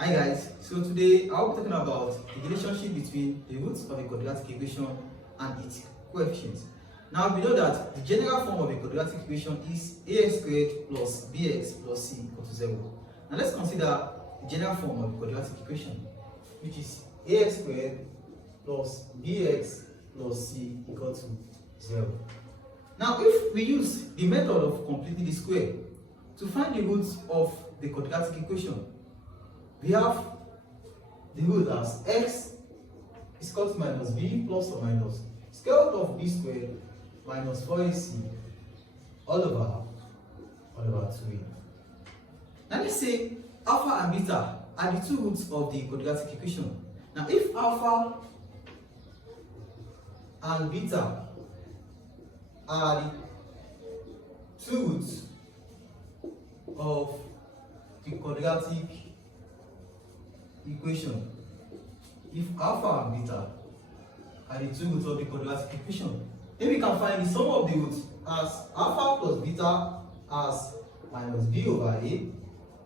Hi guys, so today I'll be talking about the relationship between the roots of a quadratic equation and its coefficients. Now we know that the general form of a quadratic equation is ax squared plus bx plus c equal to 0. Now let's consider the general form of a quadratic equation, which is ax squared plus bx plus c equal to 0. Now if we use the method of completing the square to find the roots of the quadratic equation, we have the root as x is equal to minus b plus or minus square root of b squared minus 4ac all over 2a. Now let's say alpha and beta are the two roots of the quadratic equation. Now if alpha and beta are the two roots of the quadratic equation, if alpha and beta are the two roots of the quadratic equation, then we can find the sum of the roots as alpha plus beta as minus b over a,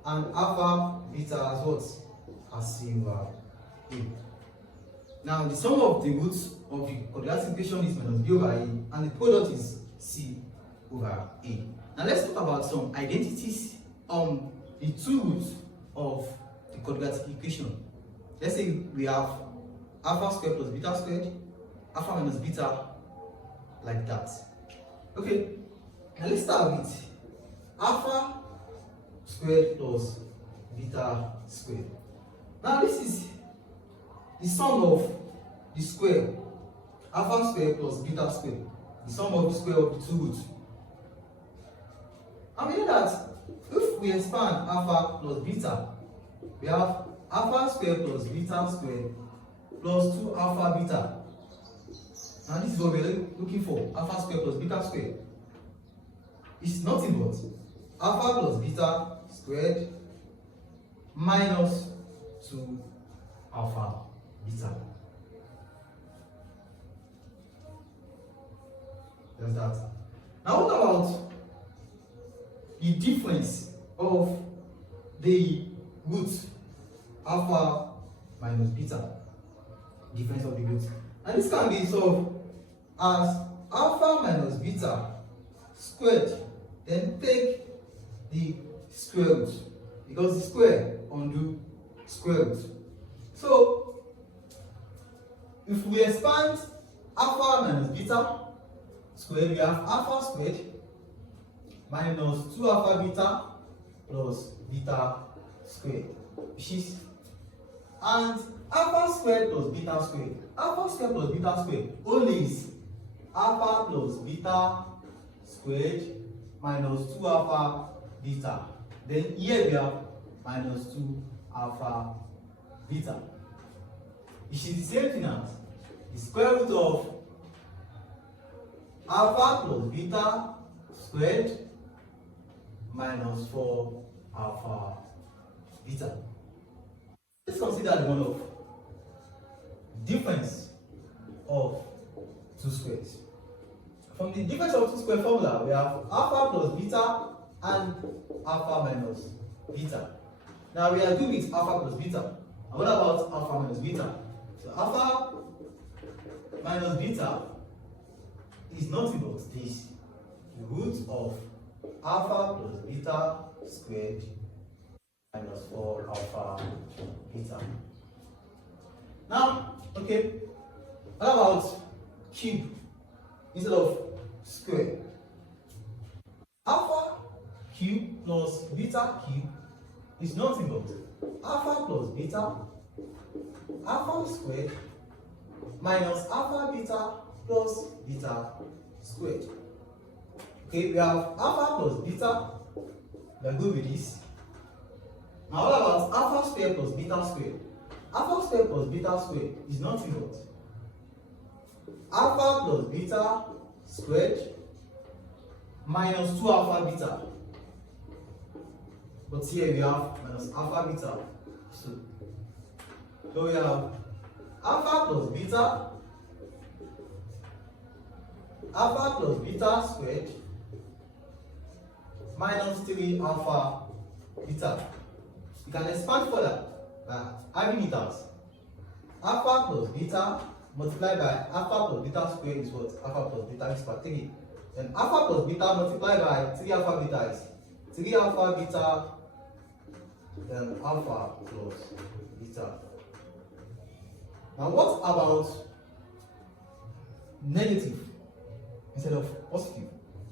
and alpha beta as what? As c over a. Now the sum of the roots of the quadratic equation is minus b over a, and the product is c over a. Now let's talk about some identities on the two roots of the quadratic equation. Let's say we have alpha squared plus beta squared, alpha minus beta, like that. Okay, now let's start with alpha squared plus beta squared. Now this is the sum of the square, alpha squared plus beta squared, the sum of the square of the two roots. And we know that if we expand alpha plus beta, we have alpha squared plus beta squared plus 2 alpha beta. Now this is what we're looking for, alpha squared plus beta squared. It's nothing but alpha plus beta squared minus 2 alpha beta. That's that. Now what about the difference of the roots alpha minus beta? Difference of the roots. And this can be solved as alpha minus beta squared, then take the square root, because the square undo square root. So if we expand alpha minus beta squared, we have alpha squared minus 2 alpha beta plus beta squared, which is, and alpha squared plus beta squared. Alpha squared plus beta squared only is alpha plus beta squared minus 2 alpha beta. Then here we have minus 2 alpha beta, which is the same thing as the square root of alpha plus beta squared minus 4 alpha beta. Let's consider the one of difference of two squares. From the difference of two square formula, we have alpha plus beta and alpha minus beta. Now we are doing with alpha plus beta. And what about alpha minus beta? So alpha minus beta is nothing but this, the root of alpha plus beta squared minus 4 alpha beta. Now, okay, what about cube instead of square? Alpha cube plus beta cube is nothing but alpha plus beta, alpha squared minus alpha beta plus beta squared. Okay, we have alpha plus beta, we are good with this. Now what about alpha squared plus beta squared? Alpha squared plus beta squared is nothing but alpha plus beta squared minus 2 alpha beta. But here we have minus alpha beta. So we have alpha plus beta squared minus 3 alpha beta. You can expand further. Having it as alpha plus beta multiplied by alpha plus beta squared is what? Alpha plus beta is per 3. Then alpha plus beta multiplied by 3 alpha beta is 3 alpha beta, then alpha plus beta. Now what about negative instead of positive?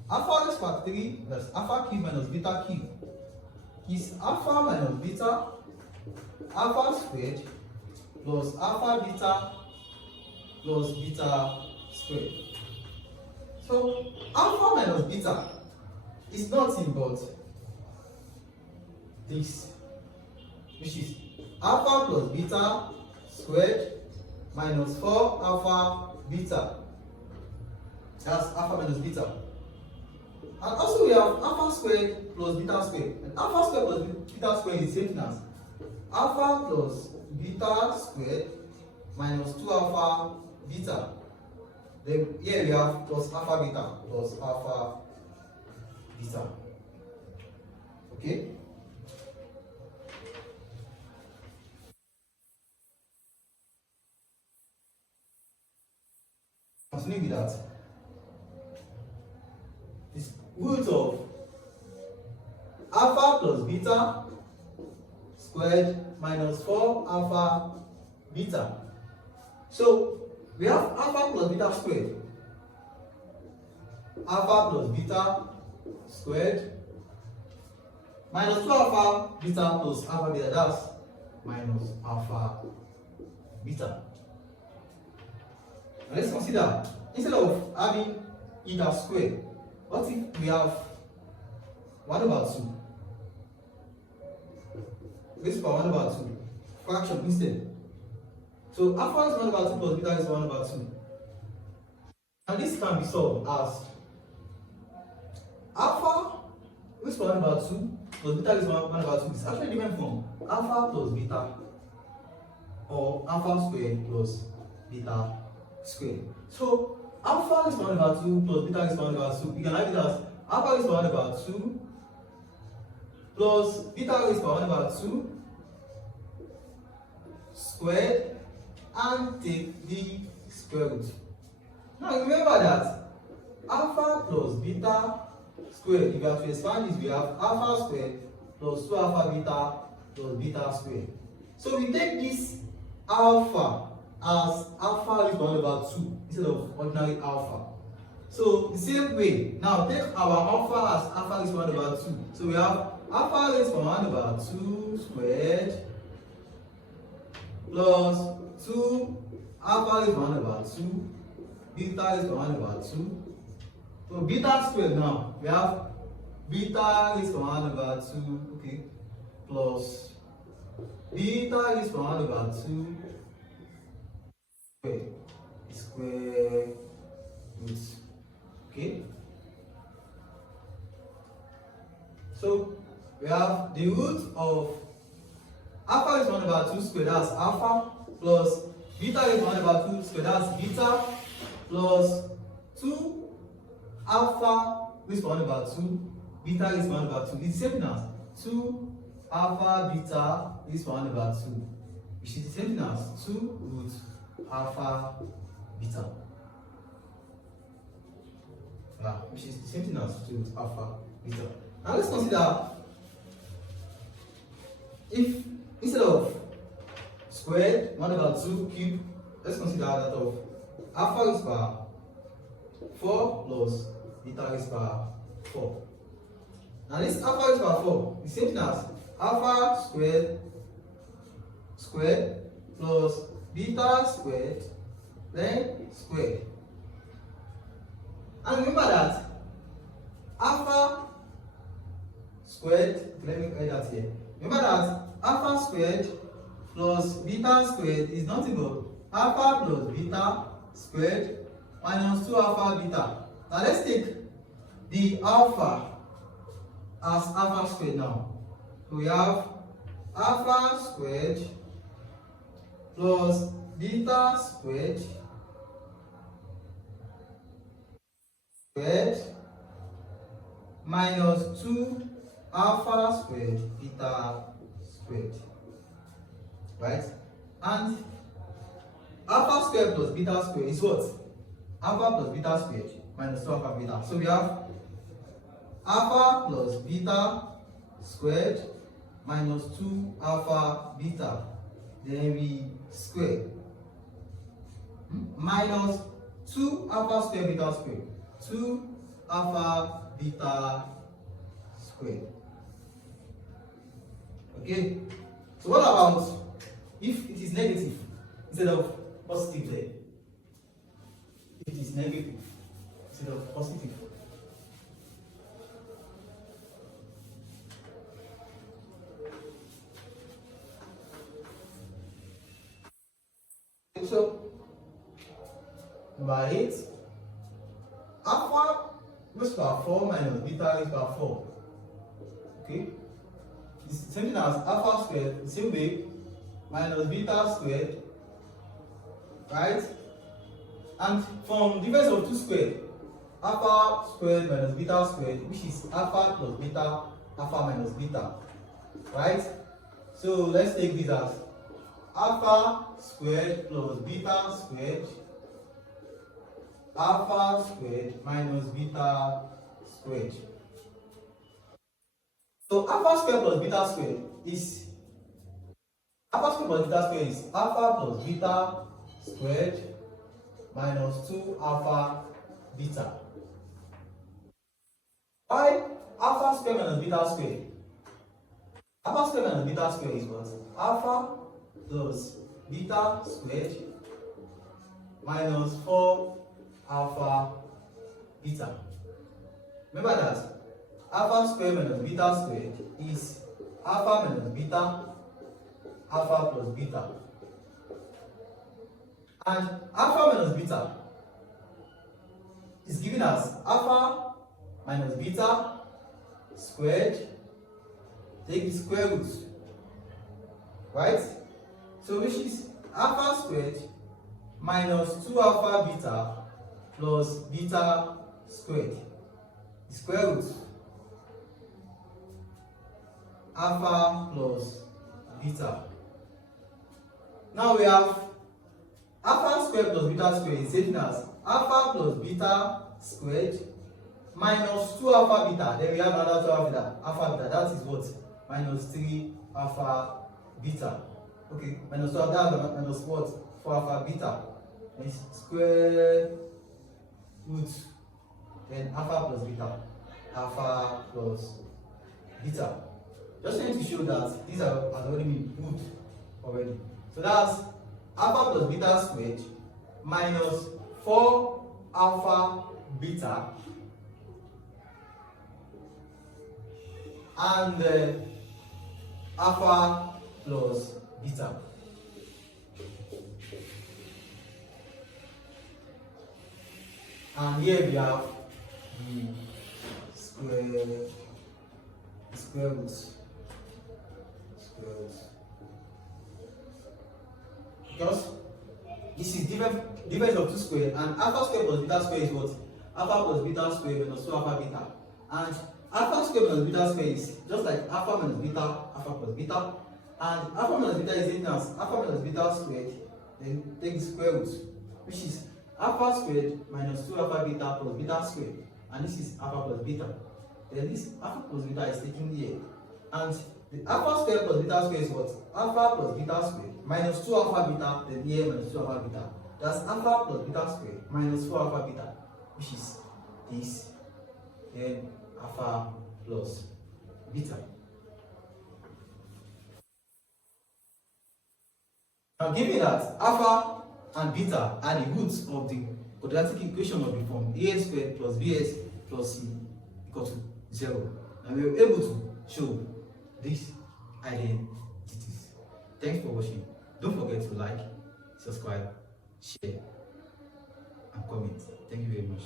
Alpha raised per 3, that's alpha cube minus beta cube, is alpha minus beta, alpha squared plus alpha beta plus beta squared. So alpha minus beta is nothing but this, which is alpha plus beta squared minus 4 alpha beta. That's alpha minus beta. And also we have alpha squared plus beta squared. And alpha squared plus beta squared is the same thing as alpha plus beta squared minus 2 alpha beta. Then here we have plus alpha beta plus alpha beta. Okay? Continuing with that, is root of alpha plus beta squared minus 4 alpha beta. So we have alpha plus beta squared, alpha plus beta squared minus 2 alpha beta plus alpha beta, that's minus alpha beta. Now let's consider, instead of having e.t.c squared, what if we have 1 over 2? Raised by 1 over 2, fraction instead. So alpha is 1 over 2 plus beta is 1 over 2. And this can be solved as alpha raised by 1 over 2 plus beta is 1 over 2 is actually different from alpha plus beta or alpha squared plus beta squared. So alpha is 1 over 2 plus beta is 1 over 2. You can write it as alpha is 1 over 2 plus beta is 1 over 2 squared and take the square root. Now remember that alpha plus beta squared, if you have to expand this, we have alpha squared plus 2 alpha beta plus beta squared. So we take this alpha as alpha is 1 over 2 instead of ordinary alpha. So the same way, now take our alpha as alpha is 1 over 2. So we have alpha raised by 1 over 2 squared plus 2 alpha is 1 over 2, beta is 1 over 2. So beta squared now, we have beta is 1 over 2, okay, plus beta is 1 over 2 square root. Okay. So we have the root of alpha is 1 over 2 squared, that's alpha, plus beta is 1 over 2 squared, that's beta, plus 2 alpha is 1 over 2, beta is 1 over 2. It's the same thing as 2 alpha beta is 1 over 2, which is the same thing as 2 root alpha beta. Which is the same thing as 2 root alpha beta. Now let's consider if instead of squared 1 over 2 cube, let's consider that of alpha is by 4 plus beta is by 4. Now this alpha is by 4, the same thing as alpha squared plus beta squared then squared. And remember that alpha squared, let me write that here. Remember that alpha squared plus beta squared is nothing but alpha plus beta squared minus 2 alpha beta. Now let's take the alpha as alpha squared now. So we have alpha squared plus beta squared minus 2 alpha squared beta squared. right? And alpha squared plus beta squared is what? Alpha plus beta squared minus 2 alpha beta. So we have alpha plus beta squared minus 2 alpha beta. Then we square minus 2 alpha square beta square. 2 alpha beta squared. Okay? So what about if it is negative instead of positive there? If it is negative instead of positive. So by 8, alpha raised to power 4 minus beta raised to power 4. Okay? It's same thing as alpha squared, the same way, minus beta squared, right? And from difference of 2 squared, alpha squared minus beta squared, which is alpha plus beta, alpha minus beta, right? So let's take this as alpha squared plus beta squared, alpha squared minus beta squared. So alpha squared plus beta squared is alpha squared plus beta squared is alpha plus beta squared minus 2 alpha beta. Why alpha squared minus beta squared? Alpha squared minus beta squared is what? Alpha plus beta squared minus 4 alpha beta. Remember that alpha squared minus beta squared is alpha minus beta, alpha plus beta. And alpha minus beta is given as alpha minus beta squared, take the square root, right? So which is alpha squared minus 2 alpha beta plus beta squared, the square root, alpha plus beta. Now we have alpha squared plus beta squared is same as alpha plus beta squared minus 2 alpha beta. Then we have another 2 alpha beta. That is what? Minus 3 alpha beta. Okay, minus 2 alpha beta minus what? 4 alpha beta. Then square root. Then alpha plus beta. Alpha plus beta. Just trying to show that these have already been put already. So that's alpha plus beta squared minus 4 alpha beta and alpha plus beta. And here we have the square roots. Because this is difference of 2 squared, and alpha squared plus beta squared is what? Alpha plus beta squared minus 2 alpha beta. And alpha squared minus beta squared is just like alpha minus beta, alpha plus beta. And alpha minus beta is equal as alpha minus beta squared, then take the square root, which is alpha squared minus 2 alpha beta plus beta squared. And this is alpha plus beta. Then this alpha plus beta is taken here. And the alpha squared plus beta squared is what? Alpha plus beta squared minus 2 alpha beta, then here minus 2 alpha beta. That's alpha plus beta squared minus 4 alpha beta, which is this, then alpha plus beta. Now given that alpha and beta are the roots of the quadratic equation of the form ax squared plus bs plus c equal to 0, and we were able to show these identities. Thanks for watching. Don't forget to like, subscribe, share, and comment. Thank you very much.